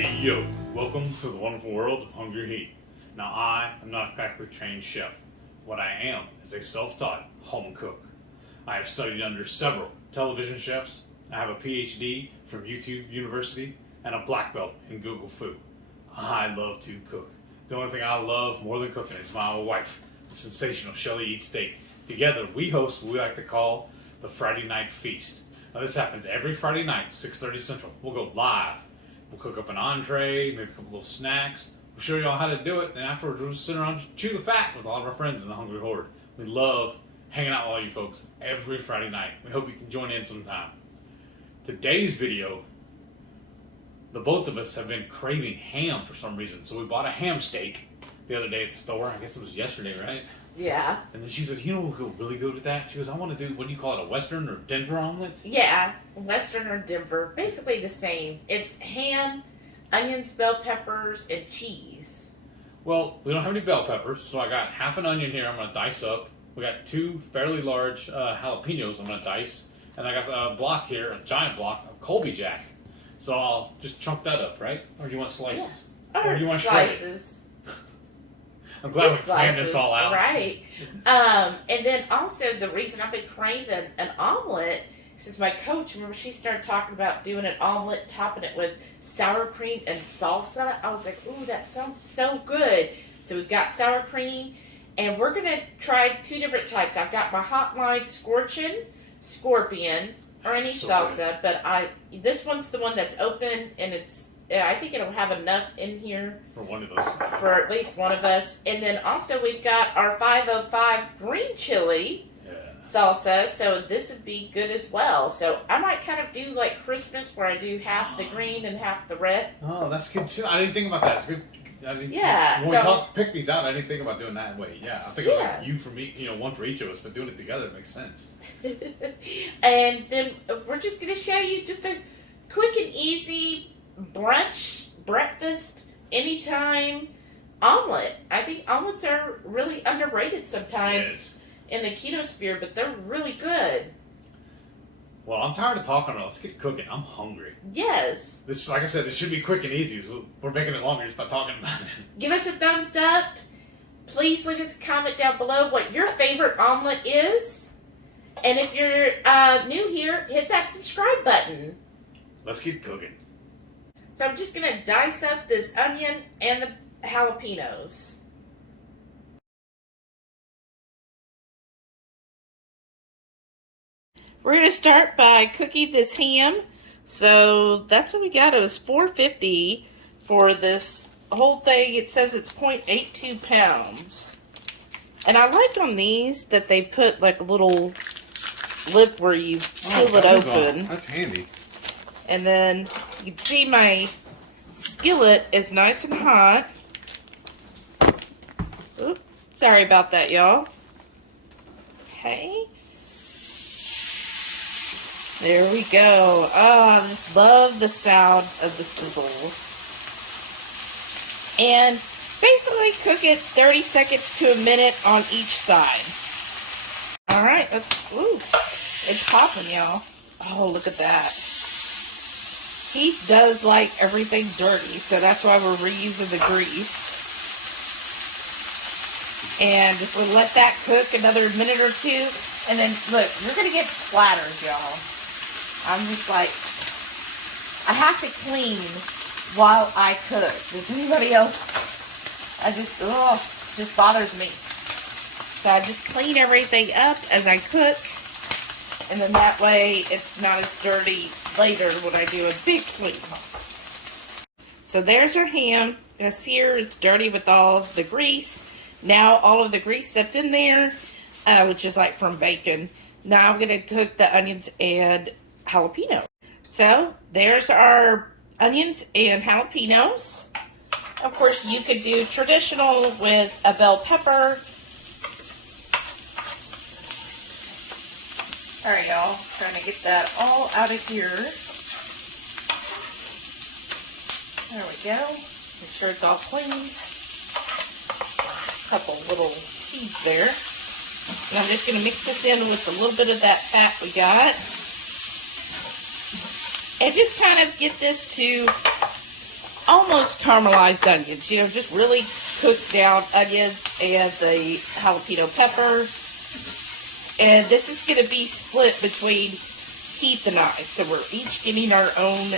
Hey yo, welcome to the wonderful world of HungryHeath. Now I am not a classically trained chef. What I am is a self-taught home cook. I have studied under several television chefs. I have a PhD from YouTube University and a black belt in Google Food. I love to cook. The only thing I love more than cooking is my wife, the sensational Shelly Eats Steak. Together we host what we like to call the Friday Night Feast. Now this happens every Friday night, 6:30 Central. We'll go live. We'll cook up an entree, maybe a couple little snacks. We'll show you all how to do it, and afterwards we'll just sit around and chew the fat with all of our friends in the Hungry Horde. We love hanging out with all you folks every Friday night. We hope you can join in sometime. Today's video, the both of us have been craving ham for some reason, so we bought a ham steak the other day at the store. I guess it was yesterday, right? Yeah. And then she says, you know what would go really good with that? She goes, I want to do, what do you call it, a Western or Denver omelet? Yeah, Western or Denver. Basically the same. It's ham, onions, bell peppers, and cheese. Well, we don't have any bell peppers, so I got half an onion here I'm going to dice up. We got two fairly large jalapenos I'm going to dice. And I got a block here, a giant block of Colby Jack. So I'll just chunk that up, right? Or do you want slices? Yeah. Or do you want slices. I'm glad we planned this all out. Right. And then also the reason I've been craving an omelet is my coach, remember she started talking about doing an omelet, topping it with sour cream and salsa. I was like, ooh, that sounds so good. So we've got sour cream, and we're going to try two different types. I've got my HotLine Scorpion, or any salsa, but this one's the one that's open, and I think it'll have enough in here for one of us. For at least one of us. And then also we've got our 505 green chili salsa, so this would be good as well. So I might kind of do like Christmas where I do half the green and half the red. Oh, that's good too. I didn't think about that. It's good. Yeah. When we pick these out, I didn't think about doing that way. Yeah, I think it was like you for me, one for each of us, but doing it together makes sense. And then we're just going to show you just a quick and easy brunch, breakfast, anytime omelet. I think omelets are really underrated sometimes in the keto sphere, but they're really good. Well, I'm tired of talking about it. Let's get cooking. I'm hungry. Yes. This, like I said, this should be quick and easy. So we're making it longer just by talking about it. Give us a thumbs up. Please leave us a comment down below what your favorite omelet is. And if you're new here, hit that subscribe button. Let's get cooking. So I'm just going to dice up this onion and the jalapenos. We're going to start by cooking this ham. So that's what we got. It was $4.50 for this whole thing. It says it's 0.82 pounds. And I like on these that they put like a little lip where you peel it open. That's handy. And then you can see my skillet is nice and hot. Oops, sorry about that, y'all. Okay. There we go. Oh, I just love the sound of the sizzle. And basically cook it 30 seconds to a minute on each side. Alright, it's popping, y'all. Oh, look at that. Heath does like everything dirty, so that's why we're reusing the grease. And just we'll let that cook another minute or two. And then, look, you're going to get splatters, y'all. I'm just like, I have to clean while I cook. Does anybody else? Just bothers me. So I just clean everything up as I cook. And then that way it's not as dirty later when I do a big clean. So there's our ham. You see here, it's dirty with all the grease. Now all of the grease that's in there, which is like from bacon. Now I'm going to cook the onions and jalapeno. So there's our onions and jalapenos. Of course, you could do traditional with a bell pepper. Alright, y'all. Trying to get that all out of here. There we go. Make sure it's all clean. A couple little seeds there. And I'm just going to mix this in with a little bit of that fat we got. And just kind of get this to almost caramelized onions. You know, just really cooked down onions and the jalapeno pepper. And this is going to be split between Heath and I. So we're each getting our own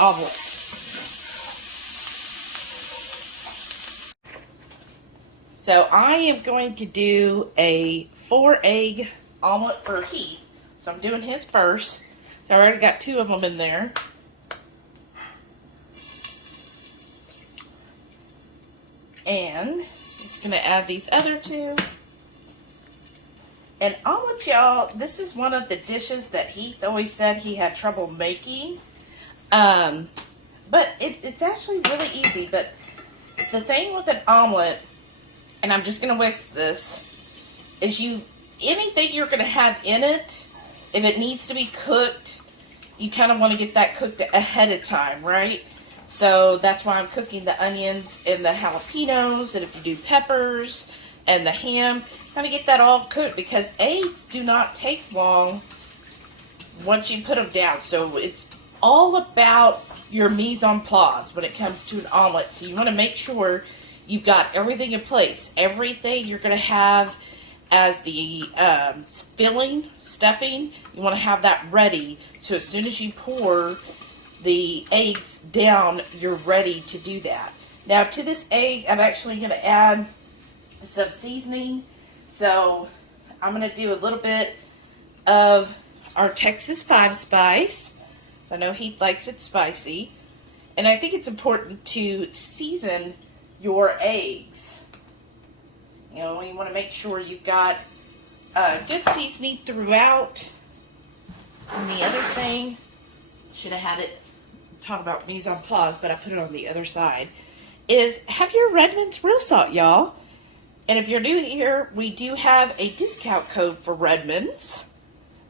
omelet. So I am going to do a 4-egg omelet for Heath. So I'm doing his first. So I already got 2 of them in there. And just going to add these other 2. And omelet, y'all, this is one of the dishes that Heath always said he had trouble making. But it's actually really easy. But the thing with an omelet, and I'm just going to whisk this, is anything you're going to have in it, if it needs to be cooked, you kind of want to get that cooked ahead of time, right? So that's why I'm cooking the onions and the jalapenos, and if you do peppers and the ham, kind of get that all cooked, because eggs do not take long once you put them down. So it's all about your mise en place when it comes to an omelet. So you want to make sure you've got everything in place. Everything you're going to have as the filling, stuffing, you want to have that ready. So as soon as you pour the eggs down, you're ready to do that. Now to this egg, I'm actually going to add some seasoning. So I'm going to do a little bit of our Texas 5 spice. I know Heath likes it spicy. And I think it's important to season your eggs. You know, you want to make sure you've got good seasoning throughout. And the other thing, should have had it talk about mise en place, but I put it on the other side, is have your Redmond's real salt, y'all. And if you're new here, we do have a discount code for Redmond's.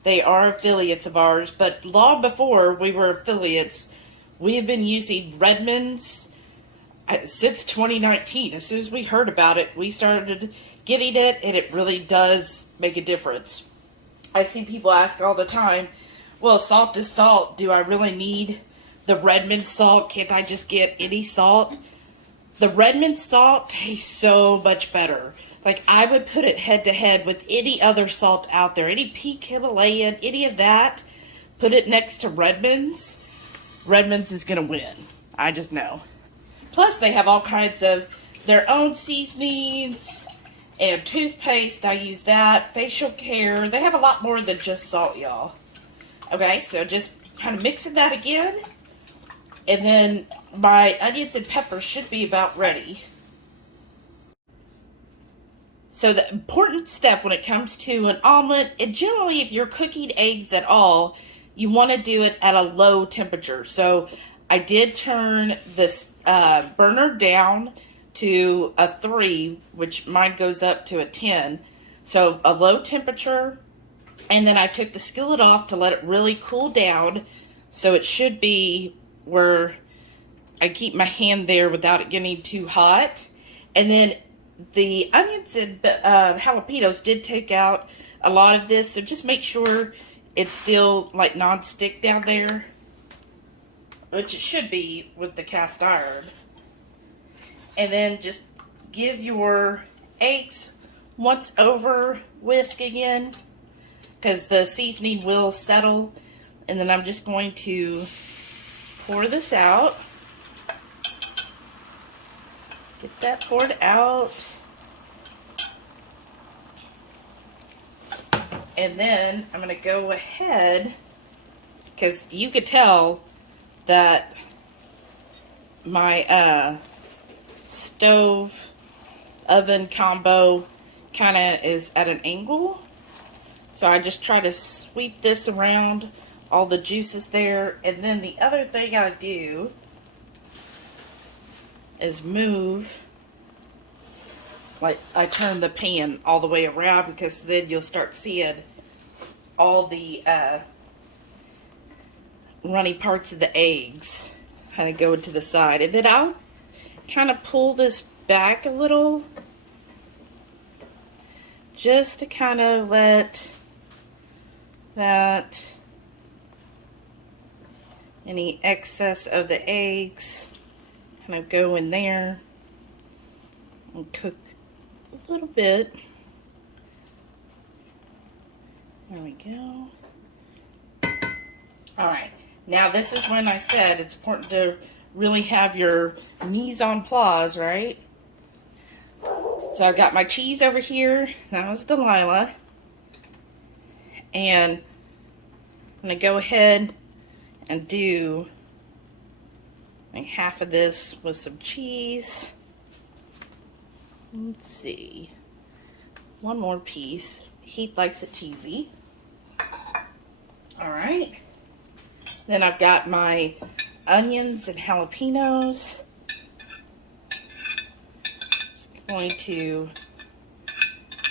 They are affiliates of ours, but long before we were affiliates, we have been using Redmond's since 2019. As soon as we heard about it, we started getting it, and it really does make a difference. I see people ask all the time, well, salt is salt. Do I really need the Redmond salt? Can't I just get any salt? The Redmond salt tastes so much better. Like, I would put it head to head with any other salt out there. Any peak Himalayan, any of that. Put it next to Redmond's. Redmond's is going to win. I just know. Plus, they have all kinds of their own seasonings and toothpaste. I use that. Facial care. They have a lot more than just salt, y'all. Okay, so just kind of mixing that again. And then my onions and peppers should be about ready. So the important step when it comes to an omelet, and generally if you're cooking eggs at all, you want to do it at a low temperature. So I did turn this burner down to a 3, which mine goes up to a 10. So a low temperature, and then I took the skillet off to let it really cool down. So it should be where I keep my hand there without it getting too hot. And then the onions and jalapenos did take out a lot of this, so just make sure it's still like non-stick down there, which it should be with the cast iron. And then just give your eggs once over whisk again, because the seasoning will settle. And then I'm just going to pour this out. Get that poured out. And then I'm going to go ahead, because you could tell that my stove oven combo kind of is at an angle. So I just try to sweep this around, all the juices there. And then the other thing I do is move, like I turn the pan all the way around, because then you'll start seeing all the runny parts of the eggs kind of go to the side. And then I'll kind of pull this back a little, just to kind of let that any excess of the eggs kind of go in there and cook a little bit. There we go. Alright, now this is when I said it's important to really have your mise en place, right? So I've got my cheese over here. That was Delilah. And I'm going to go ahead and do like half of this with some cheese. Let's see. One more piece. Heath likes it cheesy. Alright. Then I've got my onions and jalapenos. Just going to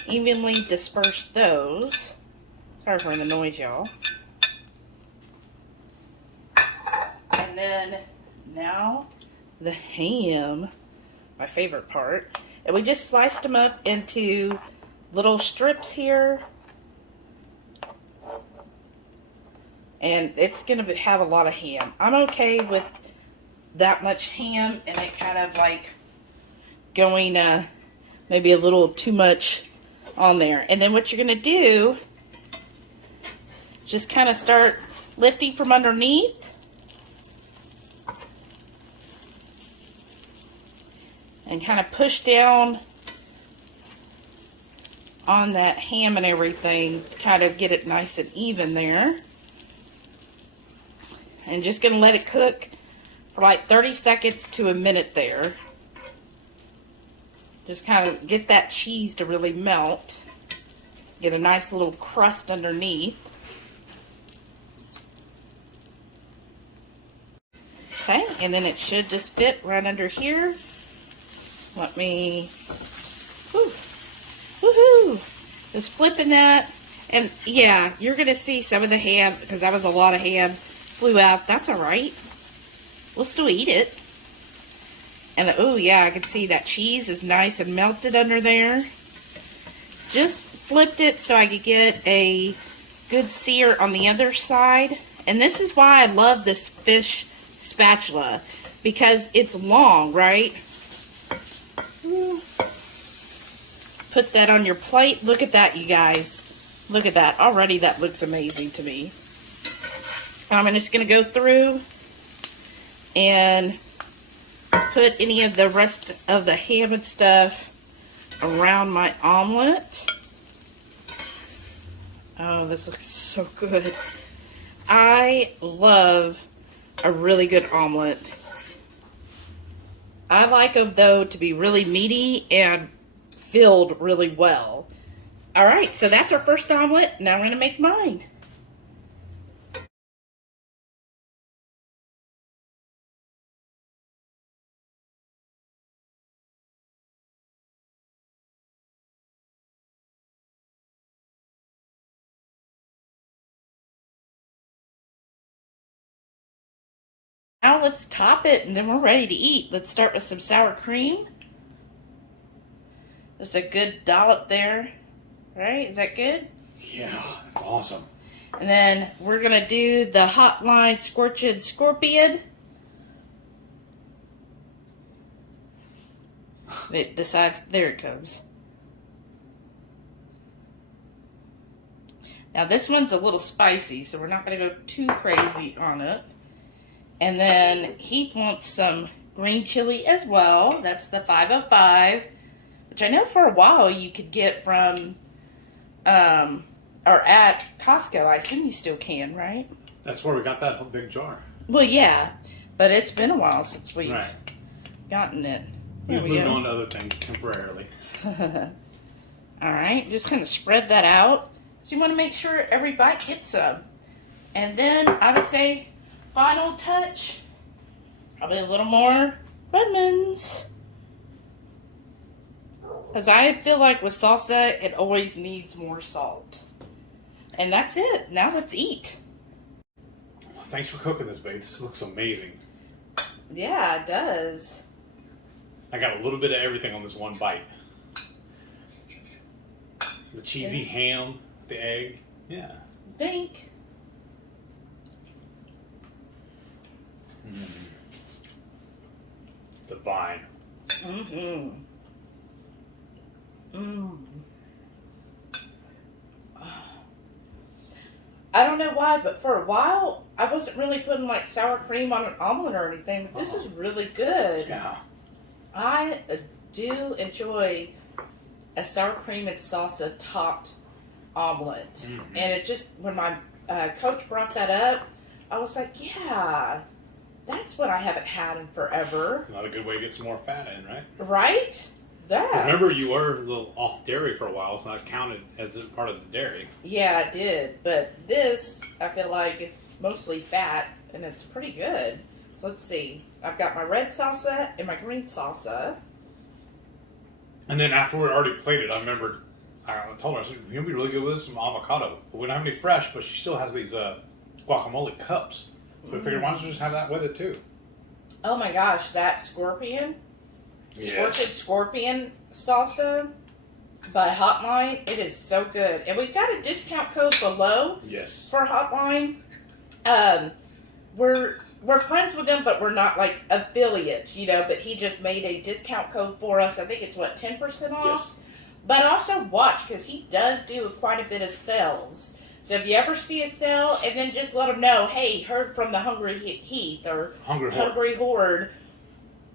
evenly disperse those. Sorry for the noise, y'all. And then now the ham, my favorite part. And we just sliced them up into little strips here. And it's going to have a lot of ham. I'm okay with that much ham and it kind of like going maybe a little too much on there. And then what you're going to do, just kind of start lifting from underneath. And kind of push down on that ham and everything to kind of get it nice and even there. And just going to let it cook for like 30 seconds to a minute there. Just kind of get that cheese to really melt. Get a nice little crust underneath. Okay, and then it should just fit right under here. Let me, woohoo, just flipping that. And yeah, you're going to see some of the ham, because that was a lot of ham, flew out. That's all right. We'll still eat it. And oh yeah, I can see that cheese is nice and melted under there. Just flipped it so I could get a good sear on the other side. And this is why I love this fish spatula, because it's long, right? Put that on your plate. Look at that, you guys. Look at that. Already that looks amazing to me. I'm just going to go through and put any of the rest of the ham and stuff around my omelet. Oh, this looks so good. I love a really good omelet. I like them, though, to be really meaty and filled really well. Alright, so that's our first omelet. Now we're going to make mine. Now let's top it and then we're ready to eat. Let's start with some sour cream. Just a good dollop there. Right? Is that good? Yeah, that's awesome. And then we're going to do the HotLine Scorched Scorpion. It decides, there it comes. Now this one's a little spicy, so we're not going to go too crazy on it. And then Heath wants some green chili as well. That's the 505, which I know for a while you could get from, or at Costco. I assume you still can, right? That's where we got that whole big jar. Well, yeah, but it's been a while since we've Right. gotten it. We've There we moved go. on to other things temporarily. Alright, just kind of spread that out. So you want to make sure every bite gets some. And then I would say final touch, probably a little more Redmonds. Because I feel like with salsa, it always needs more salt. And that's it. Now let's eat. Thanks for cooking this, babe. This looks amazing. Yeah, it does. I got a little bit of everything on this one bite. The cheesy ham, the egg. Yeah. Think. Divine. Mm-hmm. Mm. I don't know why, but for a while, I wasn't really putting like sour cream on an omelet or anything, but this is really good. Yeah. I do enjoy a sour cream and salsa topped omelet. Mm-hmm. And it just, when my coach brought that up, I was like, yeah, that's what I haven't had in forever. Another good way to get some more fat in, right? Right? That. Remember, you were a little off dairy for a while, so that counted as part of the dairy. Yeah, I did. But this, I feel like it's mostly fat, and it's pretty good. So let's see. I've got my red salsa and my green salsa. And then after we already plated, I remembered, I told her, I said, you'll be really good with this, some avocado. But we don't have any fresh, but she still has these guacamole cups. So I figured, why don't you just have that with it too? Oh my gosh, that scorpion. Yes. Scorpion salsa by HotLine. It is so good. And we've got a discount code below. Yes. For HotLine. We're friends with him, but we're not like affiliates, you know, but he just made a discount code for us. I think it's 10% off? Yes. But also watch, because he does do quite a bit of sales. So if you ever see a sale, and then just let him know, hey, heard from the HungryHeath or HungryHorde.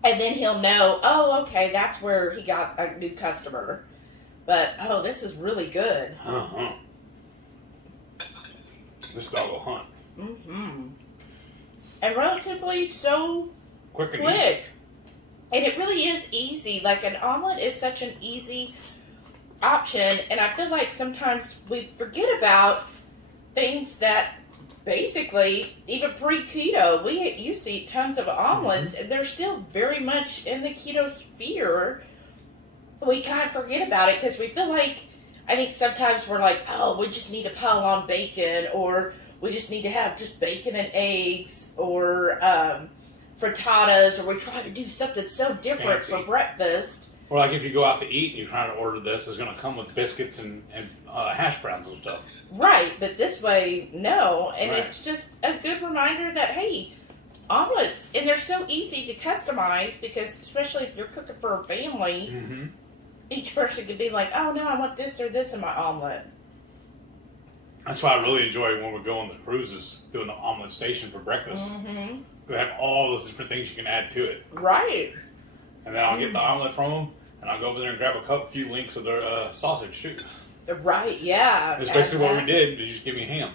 And then he'll know, oh, okay, that's where he got a new customer. But, oh, this is really good. Uh-huh. This dog will hunt. Mm-hmm. And relatively so quick. And it really is easy. Like, an omelet is such an easy option. And I feel like sometimes we forget about things that basically, even pre-keto, we used to eat tons of omelets, and they're still very much in the keto sphere. We kind of forget about it because we feel like, I think sometimes we're like, oh, we just need to pile on bacon, or we just need to have just bacon and eggs, or frittatas, or we try to do something so different for breakfast. Or like if you go out to eat and you're trying to order this, it's going to come with biscuits and hash browns and stuff. Right, but this way, no. And it's just a good reminder that, hey, omelets, and they're so easy to customize, because especially if you're cooking for a family, each person could be like, oh, no, I want this or this in my omelet. That's why I really enjoy when we go on the cruises, doing the omelet station for breakfast. They have all those different things you can add to it. Right. And then I'll get the omelet from them, and I'll go over there and grab a few links of their sausage, too. Right, yeah. That's basically what we did. You just give me ham.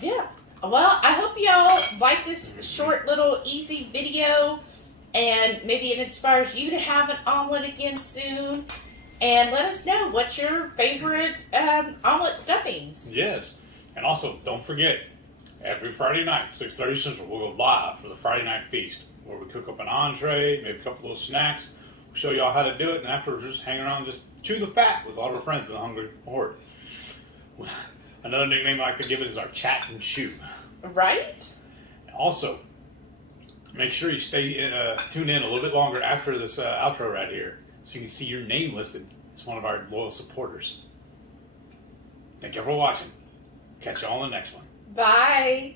Yeah. Well, I hope y'all like this short little easy video, and maybe it inspires you to have an omelet again soon. And let us know what's your favorite omelet stuffings. Yes. And also, don't forget, every Friday night, 6:30 Central, we'll go live for the Friday Night Feast, where we cook up an entree, maybe a couple little snacks. We'll show y'all how to do it, and afterwards, just hang around and just chew the fat with all our friends in the HungryHorde. Another nickname I like to give it is our chat and chew. Right. Also, make sure you tune in a little bit longer after this outro right here, so you can see your name listed as one of our loyal supporters. Thank you for watching. Catch you all in the next one. Bye.